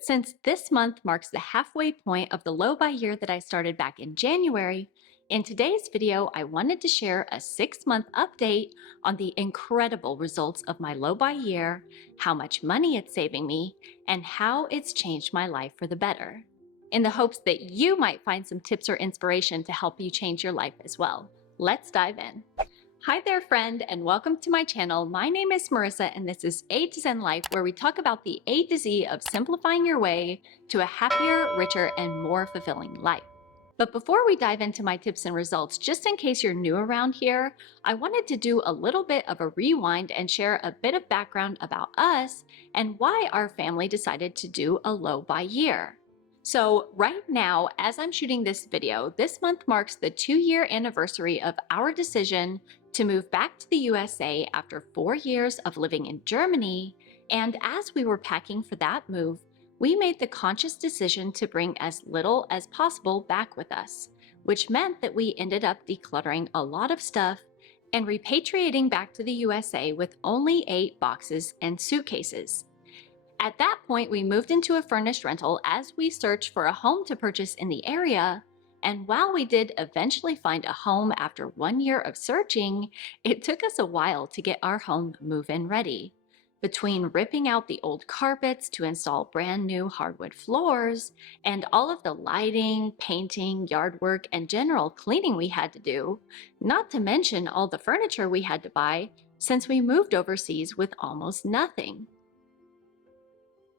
Since this month marks the halfway point of the low buy year that I started back in January, in today's video, I wanted to share a 6-month update on the incredible results of my low buy year, how much money it's saving me, and how it's changed my life for the better, in the hopes that you might find some tips or inspiration to help you change your life as well. Let's dive in. Hi there, friend, and welcome to my channel. My name is Marissa, and this is A to Zen Life, where we talk about the A to Z of simplifying your way to a happier, richer, and more fulfilling life. But before we dive into my tips and results, just in case you're new around here, I wanted to do a little bit of a rewind and share a bit of background about us and why our family decided to do a low buy year. So right now, as I'm shooting this video, this month marks the 2-year anniversary of our decision to move back to the USA after 4 years of living in Germany. And as we were packing for that move, we made the conscious decision to bring as little as possible back with us, which meant that we ended up decluttering a lot of stuff and repatriating back to the USA with only 8 boxes and suitcases. At that point, we moved into a furnished rental as we searched for a home to purchase in the area. And while we did eventually find a home after 1 year of searching, it took us a while to get our home move-in ready. Between ripping out the old carpets to install brand new hardwood floors, and all of the lighting, painting, yard work, and general cleaning we had to do, not to mention all the furniture we had to buy since we moved overseas with almost nothing.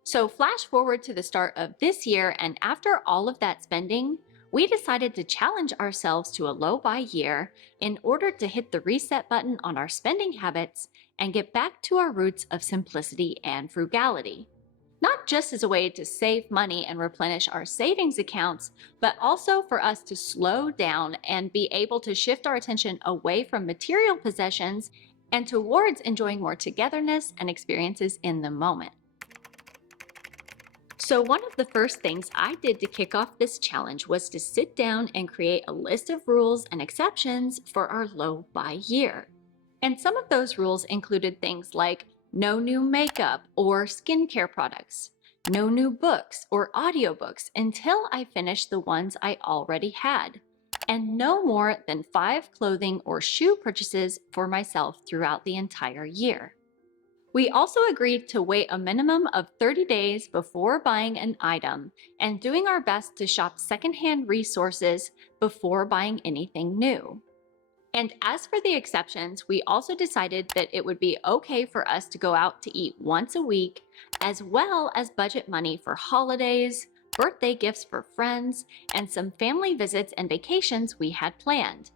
So flash forward to the start of this year, and after all of that spending, we decided to challenge ourselves to a low buy year in order to hit the reset button on our spending habits and get back to our roots of simplicity and frugality. Not just as a way to save money and replenish our savings accounts, but also for us to slow down and be able to shift our attention away from material possessions and towards enjoying more togetherness and experiences in the moment. So one of the first things I did to kick off this challenge was to sit down and create a list of rules and exceptions for our low buy year. And some of those rules included things like no new makeup or skincare products, no new books or audiobooks until I finished the ones I already had, and no more than 5 clothing or shoe purchases for myself throughout the entire year. We also agreed to wait a minimum of 30 days before buying an item and doing our best to shop secondhand resources before buying anything new. And as for the exceptions, we also decided that it would be okay for us to go out to eat once a week, as well as budget money for holidays, birthday gifts for friends, and some family visits and vacations we had planned.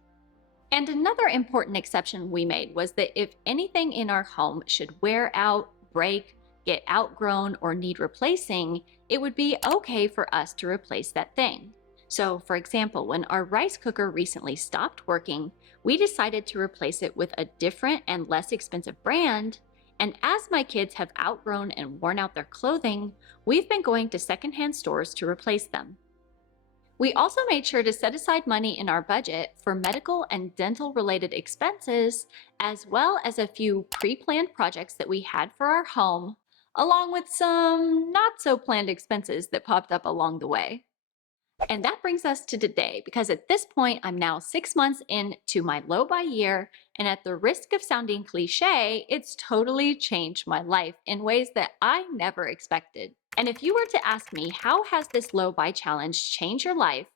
And another important exception we made was that if anything in our home should wear out, break, get outgrown, or need replacing, it would be okay for us to replace that thing. So, for example, when our rice cooker recently stopped working, we decided to replace it with a different and less expensive brand. And as my kids have outgrown and worn out their clothing, we've been going to secondhand stores to replace them. We also made sure to set aside money in our budget for medical and dental related expenses, as well as a few pre-planned projects that we had for our home, along with some not so planned expenses that popped up along the way. And that brings us to today, because at this point, I'm now 6 months into my low buy year, and at the risk of sounding cliche, it's totally changed my life in ways that I never expected. And if you were to ask me, how has this low buy challenge changed your life?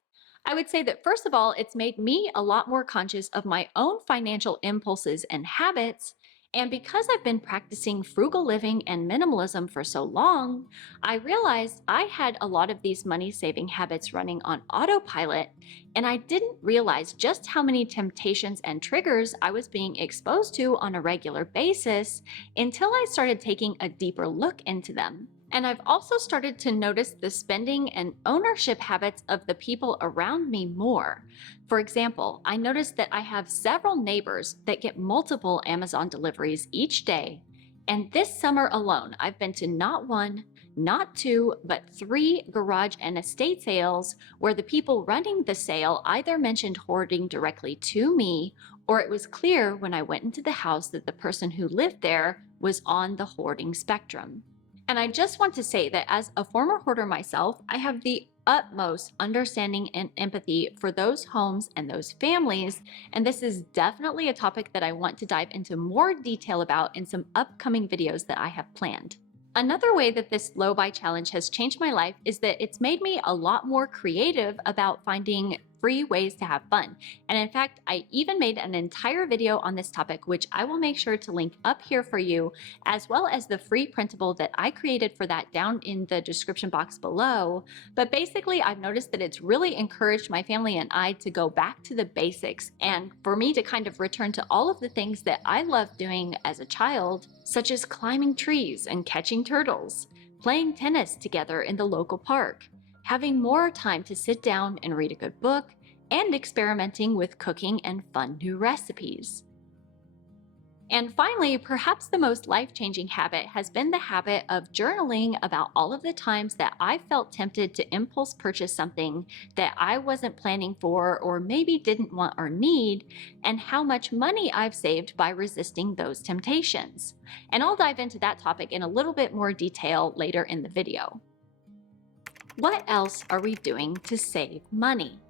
I would say that first of all, it's made me a lot more conscious of my own financial impulses and habits. And because I've been practicing frugal living and minimalism for so long, I realized I had a lot of these money-saving habits running on autopilot, and I didn't realize just how many temptations and triggers I was being exposed to on a regular basis until I started taking a deeper look into them. And I've also started to notice the spending and ownership habits of the people around me more. For example, I noticed that I have several neighbors that get multiple Amazon deliveries each day. And this summer alone, I've been to not 1, not 2, but 3 garage and estate sales where the people running the sale either mentioned hoarding directly to me, or it was clear when I went into the house that the person who lived there was on the hoarding spectrum. And I just want to say that as a former hoarder myself, I have the utmost understanding and empathy for those homes and those families. And this is definitely a topic that I want to dive into more detail about in some upcoming videos that I have planned. Another way that this low buy challenge has changed my life is that it's made me a lot more creative about finding free ways to have fun. And in fact, I even made an entire video on this topic, which I will make sure to link up here for you, as well as the free printable that I created for that down in the description box below. But basically, I've noticed that it's really encouraged my family and I to go back to the basics and for me to kind of return to all of the things that I loved doing as a child, such as climbing trees and catching turtles, playing tennis together in the local park, having more time to sit down and read a good book, and experimenting with cooking and fun new recipes. And finally, perhaps the most life-changing habit has been the habit of journaling about all of the times that I felt tempted to impulse purchase something that I wasn't planning for or maybe didn't want or need, and how much money I've saved by resisting those temptations. And I'll dive into that topic in a little bit more detail later in the video. What else are we doing to save money?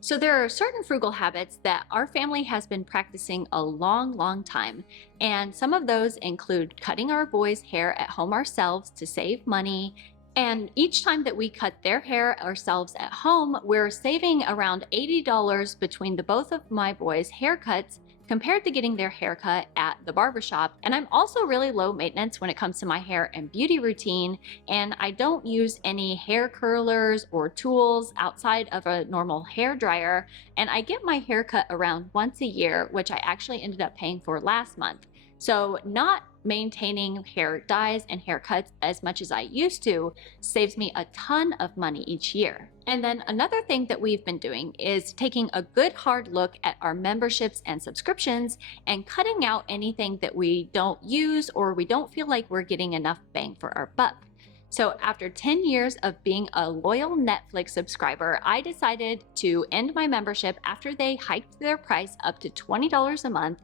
So there are certain frugal habits that our family has been practicing a long time, and some of those include cutting our boys' hair at home ourselves to save money. And each time that we cut their hair ourselves at home, we're saving around $80 between the both of my boys' haircuts compared to getting their haircut at the barbershop. And I'm also really low maintenance when it comes to my hair and beauty routine, and I don't use any hair curlers or tools outside of a normal hair dryer, and I get my hair cut around once a year, which I actually ended up paying for last month. So not maintaining hair dyes and haircuts as much as I used to saves me a ton of money each year. And then another thing that we've been doing is taking a good hard look at our memberships and subscriptions and cutting out anything that we don't use or we don't feel like we're getting enough bang for our buck. So after 10 years of being a loyal Netflix subscriber, I decided to end my membership after they hiked their price up to $20 a month.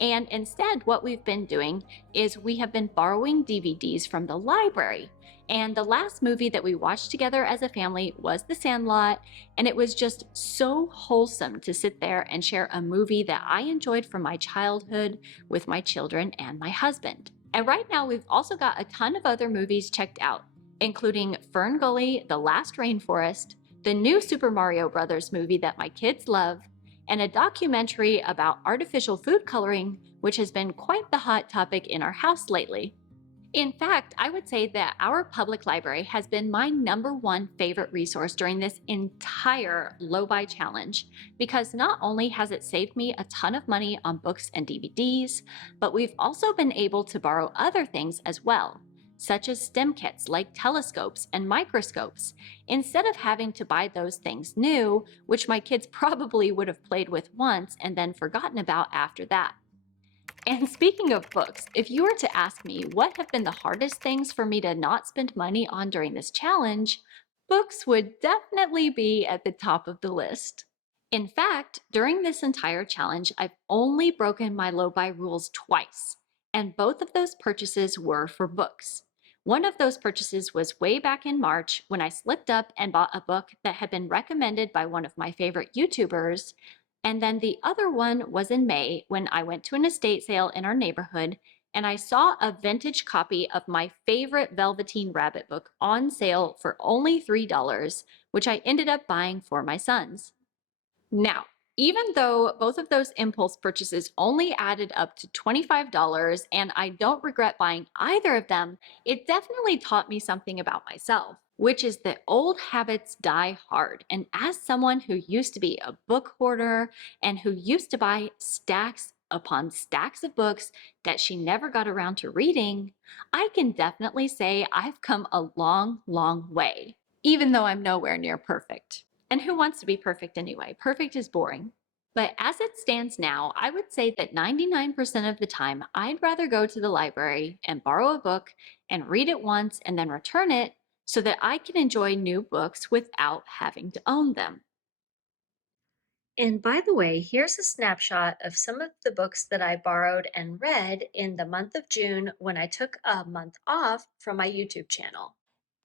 And instead, what we've been doing is we have been borrowing DVDs from the library. And the last movie that we watched together as a family was The Sandlot, and it was just so wholesome to sit there and share a movie that I enjoyed from my childhood with my children and my husband. And right now, we've also got a ton of other movies checked out, including Fern Gully, The Last Rainforest, the new Super Mario Brothers movie that my kids love, and a documentary about artificial food coloring, which has been quite the hot topic in our house lately. In fact, I would say that our public library has been my #1 favorite resource during this entire low buy challenge, because not only has it saved me a ton of money on books and DVDs, but we've also been able to borrow other things as well, such as STEM kits like telescopes and microscopes, instead of having to buy those things new, which my kids probably would have played with once and then forgotten about after that. And speaking of books, if you were to ask me what have been the hardest things for me to not spend money on during this challenge, books would definitely be at the top of the list. In fact, during this entire challenge, I've only broken my low buy rules twice, and both of those purchases were for books. One of those purchases was way back in March when I slipped up and bought a book that had been recommended by one of my favorite YouTubers, and then the other one was in May when I went to an estate sale in our neighborhood and I saw a vintage copy of my favorite Velveteen Rabbit book on sale for only $3, which I ended up buying for my sons. Now, even though both of those impulse purchases only added up to $25 and I don't regret buying either of them, it definitely taught me something about myself, which is that old habits die hard. And as someone who used to be a book hoarder and who used to buy stacks upon stacks of books that she never got around to reading, I can definitely say I've come a long way, even though I'm nowhere near perfect. And who wants to be perfect anyway? Perfect is boring. But as it stands now, I would say that 99% of the time, I'd rather go to the library and borrow a book and read it once and then return it so that I can enjoy new books without having to own them. And by the way, here's a snapshot of some of the books that I borrowed and read in the month of June when I took a month off from my YouTube channel.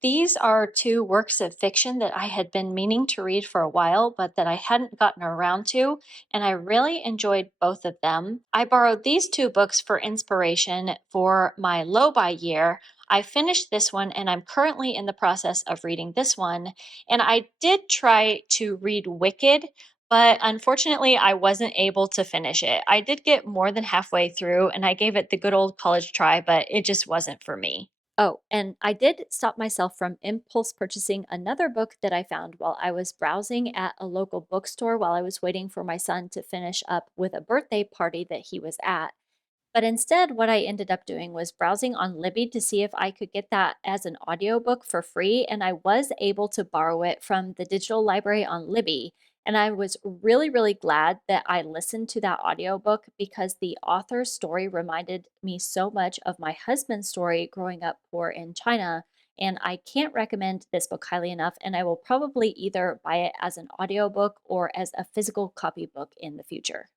These are two works of fiction that I had been meaning to read for a while, but that I hadn't gotten around to, and I really enjoyed both of them. I borrowed these two books for inspiration for my low buy year. I finished this one, and I'm currently in the process of reading this one. And I did try to read Wicked, but unfortunately, I wasn't able to finish it. I did get more than halfway through, and I gave it the good old college try, but it just wasn't for me. Oh, and I did stop myself from impulse purchasing another book that I found while I was browsing at a local bookstore while I was waiting for my son to finish up with a birthday party that he was at. But instead, what I ended up doing was browsing on Libby to see if I could get that as an audiobook for free. And I was able to borrow it from the digital library on Libby. And I was really, really glad that I listened to that audiobook because the author's story reminded me so much of my husband's story growing up poor in China. And I can't recommend this book highly enough. And I will probably either buy it as an audiobook or as a physical copybook in the future.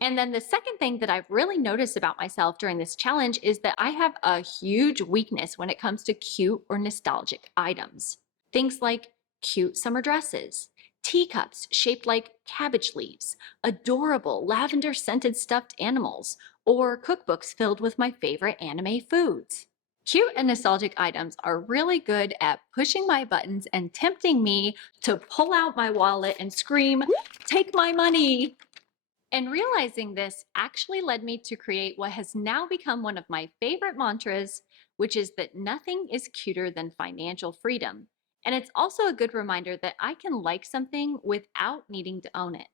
And then the second thing that I've really noticed about myself during this challenge is that I have a huge weakness when it comes to cute or nostalgic items. Things like cute summer dresses, teacups shaped like cabbage leaves, adorable lavender scented stuffed animals, or cookbooks filled with my favorite anime foods. Cute and nostalgic items are really good at pushing my buttons and tempting me to pull out my wallet and scream, "Take my money!" And realizing this actually led me to create what has now become one of my favorite mantras, which is that nothing is cuter than financial freedom. And it's also a good reminder that I can like something without needing to own it.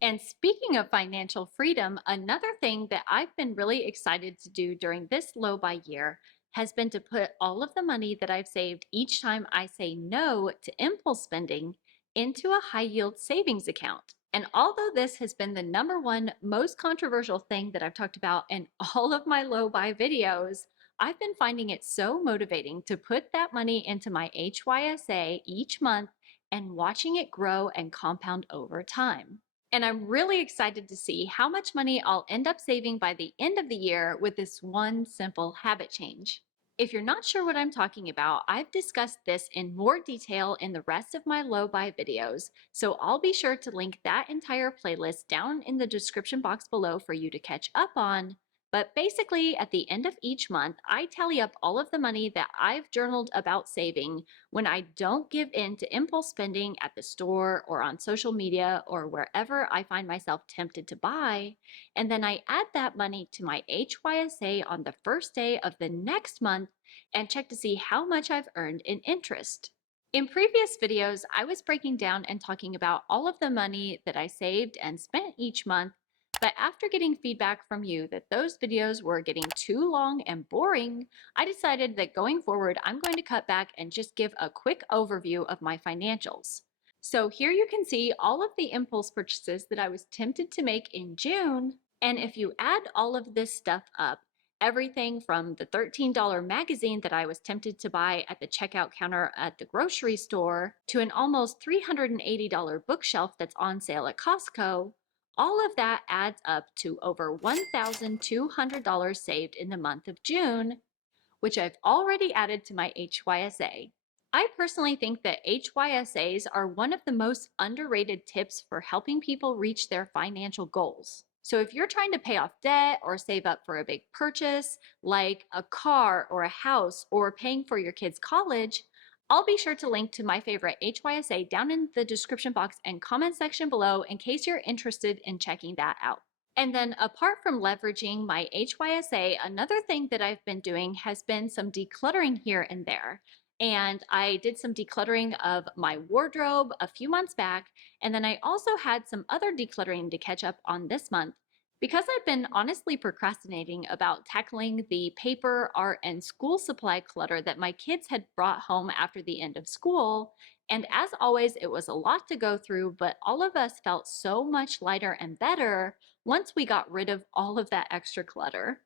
And speaking of financial freedom, another thing that I've been really excited to do during this low buy year has been to put all of the money that I've saved each time I say no to impulse spending into a high yield savings account. And although this has been the number one most controversial thing that I've talked about in all of my low buy videos, I've been finding it so motivating to put that money into my HYSA each month and watching it grow and compound over time. And I'm really excited to see how much money I'll end up saving by the end of the year with this one simple habit change. If you're not sure what I'm talking about, I've discussed this in more detail in the rest of my low buy videos, so I'll be sure to link that entire playlist down in the description box below for you to catch up on. But basically, at the end of each month, I tally up all of the money that I've journaled about saving when I don't give in to impulse spending at the store or on social media or wherever I find myself tempted to buy. And then I add that money to my HYSA on the first day of the next month and check to see how much I've earned in interest. In previous videos, I was breaking down and talking about all of the money that I saved and spent each month, but after getting feedback from you that those videos were getting too long and boring, I decided that going forward, I'm going to cut back and just give a quick overview of my financials. So here you can see all of the impulse purchases that I was tempted to make in June. And if you add all of this stuff up, everything from the $13 magazine that I was tempted to buy at the checkout counter at the grocery store to an almost $380 bookshelf that's on sale at Costco, all of that adds up to over $1,200 saved in the month of June, which I've already added to my HYSA. I personally think that HYSAs are one of the most underrated tips for helping people reach their financial goals. So if you're trying to pay off debt or save up for a big purchase, like a car or a house or paying for your kids' college, I'll be sure to link to my favorite HYSA down in the description box and comment section below in case you're interested in checking that out. And then apart from leveraging my HYSA, another thing that I've been doing has been some decluttering here and there. And I did some decluttering of my wardrobe a few months back. And then I also had some other decluttering to catch up on this month. Because I've been honestly procrastinating about tackling the paper, art, and school supply clutter that my kids had brought home after the end of school, and as always, it was a lot to go through, but all of us felt so much lighter and better once we got rid of all of that extra clutter.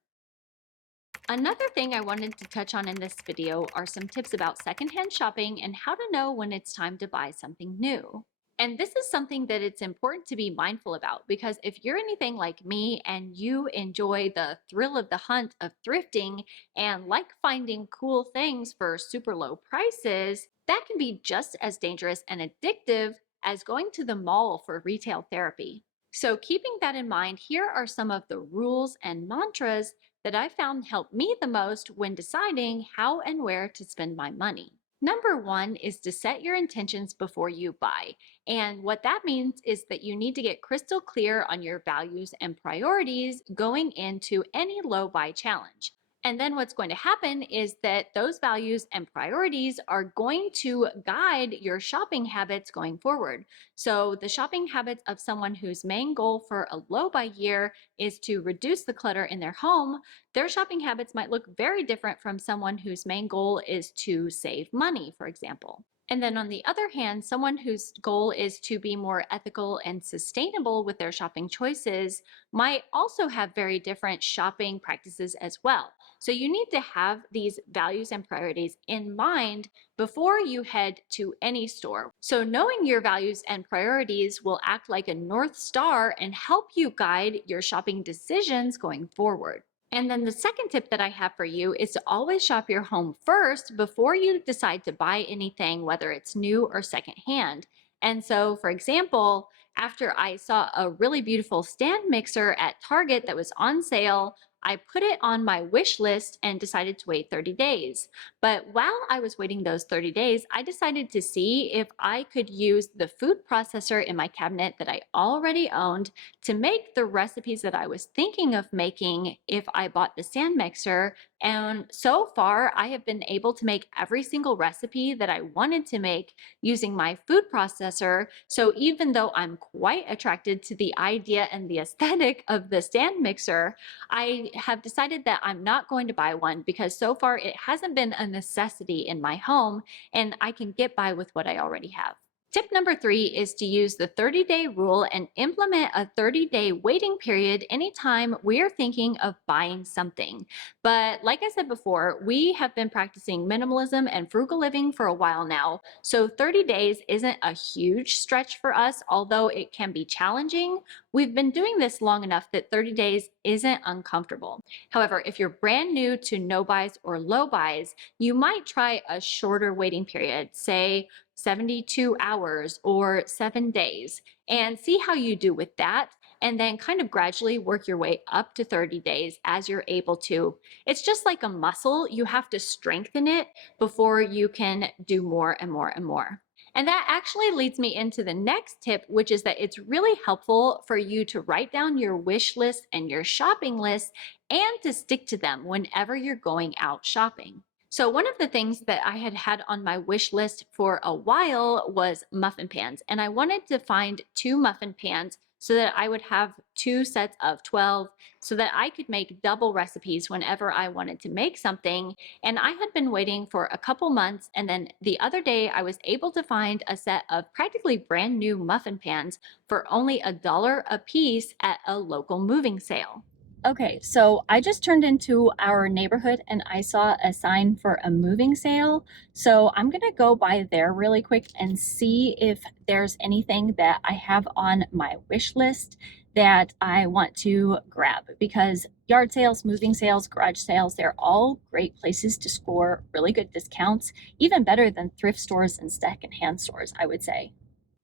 Another thing I wanted to touch on in this video are some tips about secondhand shopping and how to know when it's time to buy something new. And this is something that it's important to be mindful about because if you're anything like me and you enjoy the thrill of the hunt of thrifting and like finding cool things for super low prices, that can be just as dangerous and addictive as going to the mall for retail therapy. So, keeping that in mind, here are some of the rules and mantras that I found help me the most when deciding how and where to spend my money. Number one is to set your intentions before you buy. And what that means is that you need to get crystal clear on your values and priorities going into any low buy challenge. And then what's going to happen is that those values and priorities are going to guide your shopping habits going forward. So, the shopping habits of someone whose main goal for a low buy year is to reduce the clutter in their home, their shopping habits might look very different from someone whose main goal is to save money, for example. And then on the other hand, someone whose goal is to be more ethical and sustainable with their shopping choices might also have very different shopping practices as well. So you need to have these values and priorities in mind before you head to any store. So knowing your values and priorities will act like a North Star and help you guide your shopping decisions going forward. And then the second tip that I have for you is to always shop your home first before you decide to buy anything, whether it's new or secondhand. And so, for example, after I saw a really beautiful stand mixer at Target that was on sale, I put it on my wish list and decided to wait 30 days. But while I was waiting those 30 days, I decided to see if I could use the food processor in my cabinet that I already owned to make the recipes that I was thinking of making if I bought the stand mixer. And so far, I have been able to make every single recipe that I wanted to make using my food processor. So even though I'm quite attracted to the idea and the aesthetic of the stand mixer, I have decided that I'm not going to buy one because so far it hasn't been a necessity in my home and I can get by with what I already have. Tip number three is to use the 30-day rule and implement a 30-day waiting period anytime we're thinking of buying something. But like I said before, we have been practicing minimalism and frugal living for a while now. So 30 days isn't a huge stretch for us, although it can be challenging. We've been doing this long enough that 30 days isn't uncomfortable. However, if you're brand new to no buys or low buys, you might try a shorter waiting period, say 72 hours or 7 days, and see how you do with that. And then kind of gradually work your way up to 30 days as you're able to. It's just like a muscle, you have to strengthen it before you can do more and more and more. And that actually leads me into the next tip, which is that it's really helpful for you to write down your wish list and your shopping list and to stick to them whenever you're going out shopping. So, one of the things that I had had on my wish list for a while was muffin pans, and I wanted to find two muffin pans so that I would have two sets of 12 so that I could make double recipes whenever I wanted to make something. And I had been waiting for a couple months, and then the other day I was able to find a set of practically brand new muffin pans for only $1 a piece at a local moving sale. Okay, so I just turned into our neighborhood and I saw a sign for a moving sale. So I'm gonna go by there really quick and see if there's anything that I have on my wish list that I want to grab because yard sales, moving sales, garage sales, they're all great places to score really good discounts, even better than thrift stores and secondhand stores, I would say.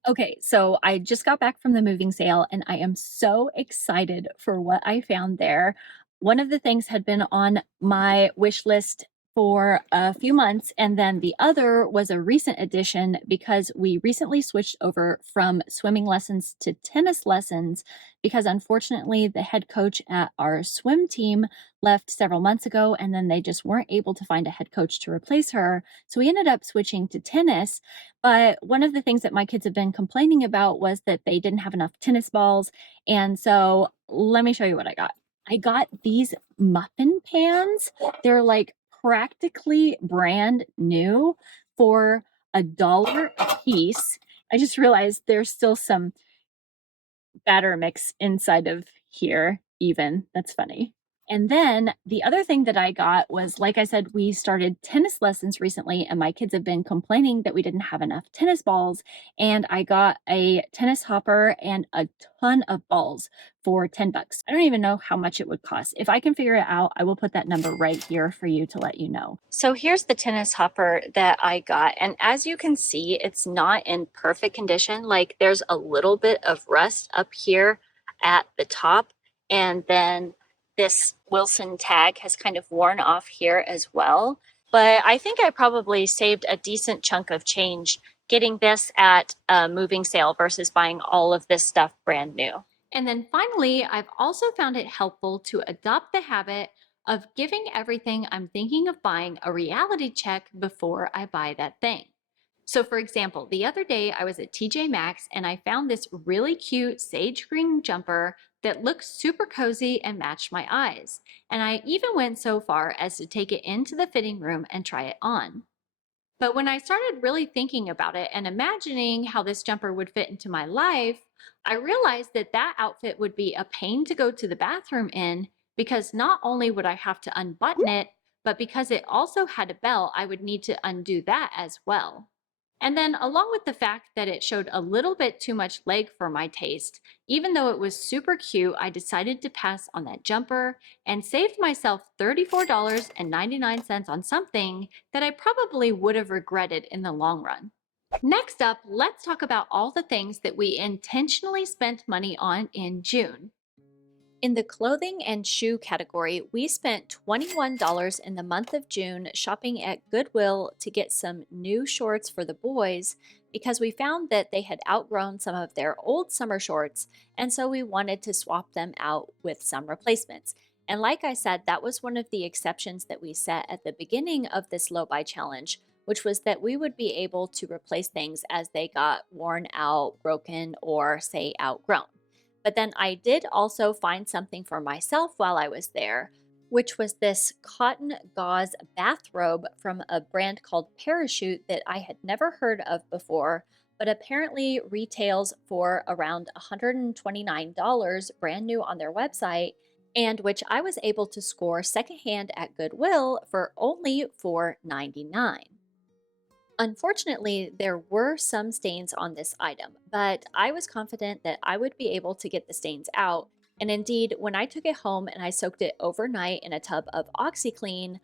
Okay, so I just got back from the moving sale and I am so excited for what I found there. One of the things had been on my wish list for a few months, and then the other was a recent addition because we recently switched over from swimming lessons to tennis lessons because unfortunately the head coach at our swim team left several months ago and then they just weren't able to find a head coach to replace her. So we ended up switching to tennis, but one of the things that my kids have been complaining about was that they didn't have enough tennis balls. And so let me show you what I got. I got these muffin pans. They're like practically brand new for $1 a piece. I just realized there's still some batter mix inside of here, even. That's funny. And then the other thing that I got was, like I said, we started tennis lessons recently, and my kids have been complaining that we didn't have enough tennis balls. And I got a tennis hopper and a ton of balls for $10. I don't even know how much it would cost. If I can figure it out, I will put that number right here for you to let you know. So here's the tennis hopper that I got. And as you can see, it's not in perfect condition. Like there's a little bit of rust up here at the top. And then this Wilson tag has kind of worn off here as well. But I think I probably saved a decent chunk of change getting this at a moving sale versus buying all of this stuff brand new. And then finally, I've also found it helpful to adopt the habit of giving everything I'm thinking of buying a reality check before I buy that thing. So, for example, the other day I was at TJ Maxx and I found this really cute sage green jumper that looked super cozy and matched my eyes. And I even went so far as to take it into the fitting room and try it on. But when I started really thinking about it and imagining how this jumper would fit into my life, I realized that that outfit would be a pain to go to the bathroom in because not only would I have to unbutton it, but because it also had a belt, I would need to undo that as well. And then, along with the fact that it showed a little bit too much leg for my taste, even though it was super cute, I decided to pass on that jumper and saved myself $34.99 on something that I probably would have regretted in the long run. Next up, let's talk about all the things that we intentionally spent money on in June. In the clothing and shoe category, we spent $21 in the month of June shopping at Goodwill to get some new shorts for the boys because we found that they had outgrown some of their old summer shorts, and so we wanted to swap them out with some replacements. And like I said, that was one of the exceptions that we set at the beginning of this low buy challenge, which was that we would be able to replace things as they got worn out, broken, or say outgrown. But then I did also find something for myself while I was there, which was this cotton gauze bathrobe from a brand called Parachute that I had never heard of before, but apparently retails for around $129 brand new on their website, and which I was able to score secondhand at Goodwill for only $4.99. Unfortunately, there were some stains on this item, but I was confident that I would be able to get the stains out. And indeed, when I took it home and I soaked it overnight in a tub of OxyClean,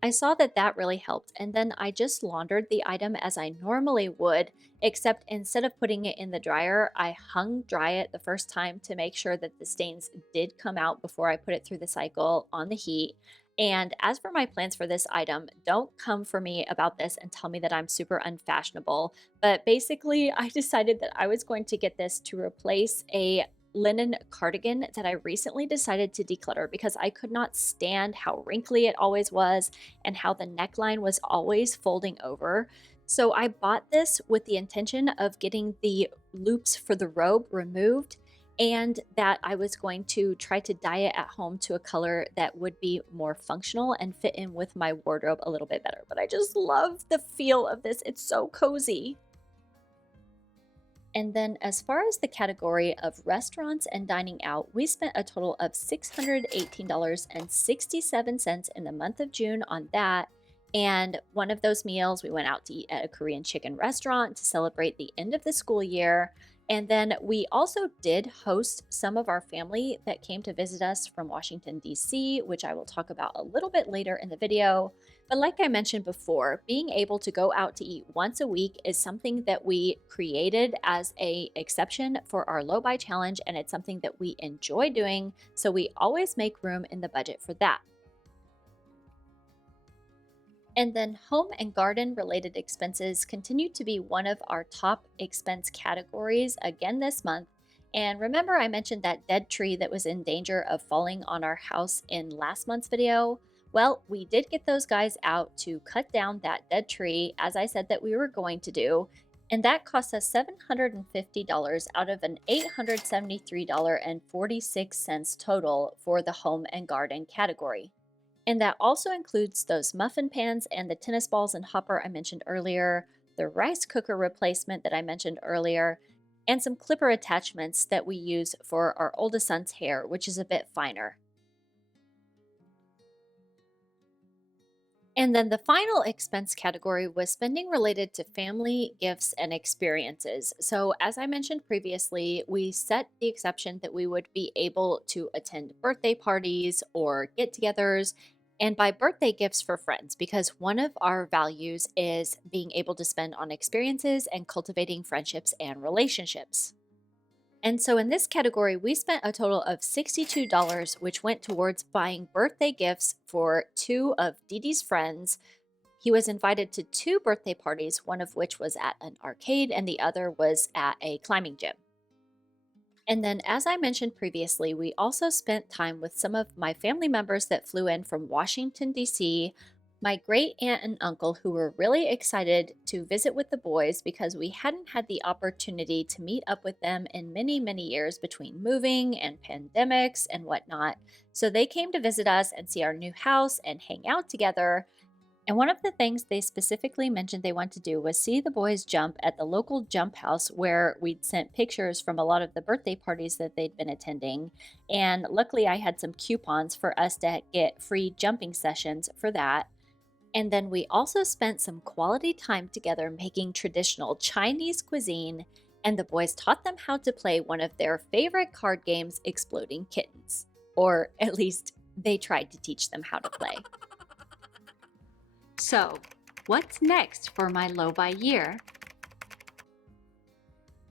I saw that that really helped. And then I just laundered the item as I normally would, except instead of putting it in the dryer, I hung dry it the first time to make sure that the stains did come out before I put it through the cycle on the heat. And as for my plans for this item, don't come for me about this and tell me that I'm super unfashionable. But basically, I decided that I was going to get this to replace a linen cardigan that I recently decided to declutter because I could not stand how wrinkly it always was and how the neckline was always folding over. So I bought this with the intention of getting the loops for the robe removed and that I was going to try to dye it at home to a color that would be more functional and fit in with my wardrobe a little bit better. But I just love the feel of this. It's so cozy. And then, as far as the category of restaurants and dining out, we spent a total of $618.67 in the month of June on that. And one of those meals, we went out to eat at a Korean chicken restaurant to celebrate the end of the school year. And then we also did host some of our family that came to visit us from Washington, D.C., which I will talk about a little bit later in the video. But like I mentioned before, being able to go out to eat once a week is something that we created as a exception for our low buy challenge, and it's something that we enjoy doing, so we always make room in the budget for that. And then home and garden related expenses continue to be one of our top expense categories again this month. And remember, I mentioned that dead tree that was in danger of falling on our house in last month's video? Well, we did get those guys out to cut down that dead tree, as I said that we were going to do. And that cost us $750 out of an $873.46 total for the home and garden category. And that also includes those muffin pans and the tennis balls and hopper I mentioned earlier, the rice cooker replacement that I mentioned earlier, and some clipper attachments that we use for our oldest son's hair, which is a bit finer. And then the final expense category was spending related to family, gifts, and experiences. So, as I mentioned previously, we set the exception that we would be able to attend birthday parties or get togethers and buy birthday gifts for friends because one of our values is being able to spend on experiences and cultivating friendships and relationships. And so in this category, we spent a total of $62, which went towards buying birthday gifts for two of Dee Dee's friends. He was invited to two birthday parties, one of which was at an arcade and the other was at a climbing gym. And then, as I mentioned previously, we also spent time with some of my family members that flew in from Washington, D.C., my great aunt and uncle, who were really excited to visit with the boys because we hadn't had the opportunity to meet up with them in many, many years between moving and pandemics and whatnot. So they came to visit us and see our new house and hang out together. And one of the things they specifically mentioned they want to do was see the boys jump at the local jump house where we'd sent pictures from a lot of the birthday parties that they'd been attending. And luckily, I had some coupons for us to get free jumping sessions for that. And then we also spent some quality time together making traditional Chinese cuisine. And the boys taught them how to play one of their favorite card games, Exploding Kittens. Or at least they tried to teach them how to play. So, what's next for my low buy year?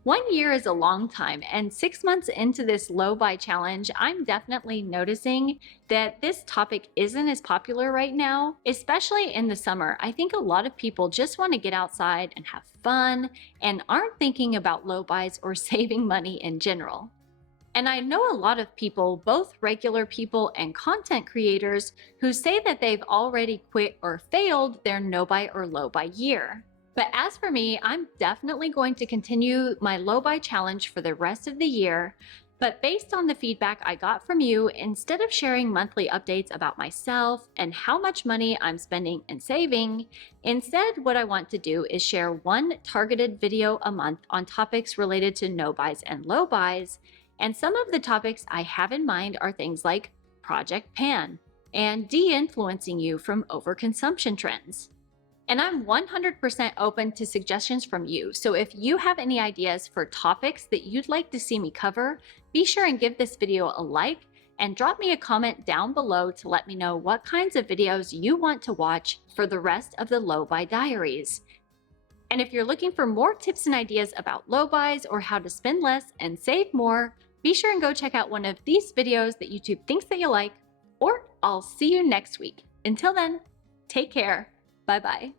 1 year is a long time, and 6 months into this low buy challenge, I'm definitely noticing that this topic isn't as popular right now, especially in the summer. I think a lot of people just want to get outside and have fun and aren't thinking about low buys or saving money in general. And I know a lot of people, both regular people and content creators, who say that they've already quit or failed their no buy or low buy year. But as for me, I'm definitely going to continue my low buy challenge for the rest of the year. But based on the feedback I got from you, instead of sharing monthly updates about myself and how much money I'm spending and saving, instead what I want to do is share one targeted video a month on topics related to no buys and low buys. And some of the topics I have in mind are things like Project Pan and de-influencing you from overconsumption trends. And I'm 100% open to suggestions from you. So if you have any ideas for topics that you'd like to see me cover, be sure and give this video a like and drop me a comment down below to let me know what kinds of videos you want to watch for the rest of the Low Buy Diaries. And if you're looking for more tips and ideas about low buys or how to spend less and save more, be sure and go check out one of these videos that YouTube thinks that you'll like, or I'll see you next week. Until then, take care. Bye-bye.